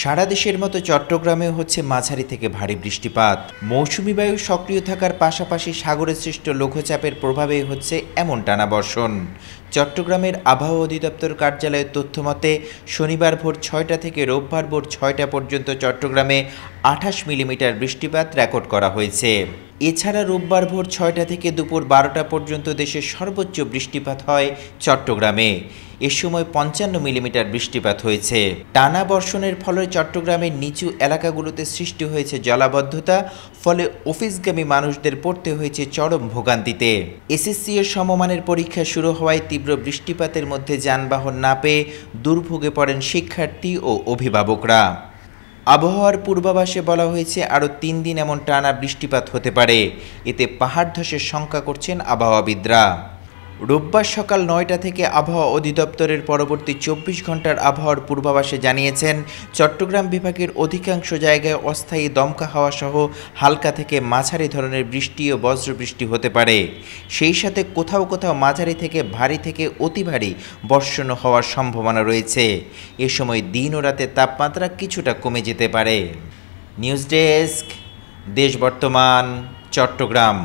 সারা দেশের মতো চট্টগ্রামেও হচ্ছে মাঝারি থেকে ভারী বৃষ্টিপাত। মৌসুমী বায়ু সক্রিয় থাকার পাশাপাশি সাগরে সৃষ্ট লঘুচাপের প্রভাবেই হচ্ছে এমন টানা বর্ষণ। চট্টগ্রামের আবহাওয়া অধিদপ্তর কার্যালয়ের তথ্যমতে শনিবার ভোর ৬টা থেকে রোববার ভোর ৬টা পর্যন্ত চট্টগ্রামে ২৮ মিলিমিটার বৃষ্টিপাত রেকর্ড করা হয়েছে। এছাড়া রোববার ভোর ৬টা থেকে দুপুর ১২টা পর্যন্ত দেশের সর্বোচ্চ বৃষ্টিপাত হয় চট্টগ্রামে। এ সময় ৫৫ মিলিমিটার বৃষ্টিপাত হয়েছে। টানা বর্ষণের ফলে চট্টগ্রামের নিচু এলাকাগুলোতে সৃষ্টি হয়েছে জলাবদ্ধতা, ফলে অফিসগামী মানুষদের পড়তে হয়েছে চরম ভোগান্তিতে। এসএসসি এর সমমানের পরীক্ষা শুরু হওয়ায় তীব্র বৃষ্টিপাতের মধ্যে যানবাহন না পেয়ে দুর্ভোগে পড়েন শিক্ষার্থী ও অভিভাবকরা। আবহাওয়ার পূর্বাভাসে বলা হয়েছে আরও ৩ দিন এমন টানা বৃষ্টিপাত হতে পারে। এতে পাহাড় ধসের শঙ্কা করছেন আবহাওয়াবিদরা। রোববার সকাল ৯টা থেকে আবহাওয়া অধিদপ্তরের পরবর্তী ২৪ ঘন্টার আবহাওয়ার পূর্বাভাসে জানিয়েছেন, চট্টগ্রাম বিভাগের অধিকাংশ জায়গায় অস্থায়ী দমকা হাওয়া সহ হালকা থেকে মাঝারি ধরনের বৃষ্টি ও বজ্রবৃষ্টি হতে পারে। সেই সাথে কোথাও কোথাও মাঝারি থেকে ভারী থেকে অতি ভারী বর্ষণ হওয়ার সম্ভাবনা রয়েছে। এ সময় দিন ও রাতের তাপমাত্রা কিছুটা কমে যেতে পারে। নিউজ ডেস্ক, দেশ বর্তমান, চট্টগ্রাম।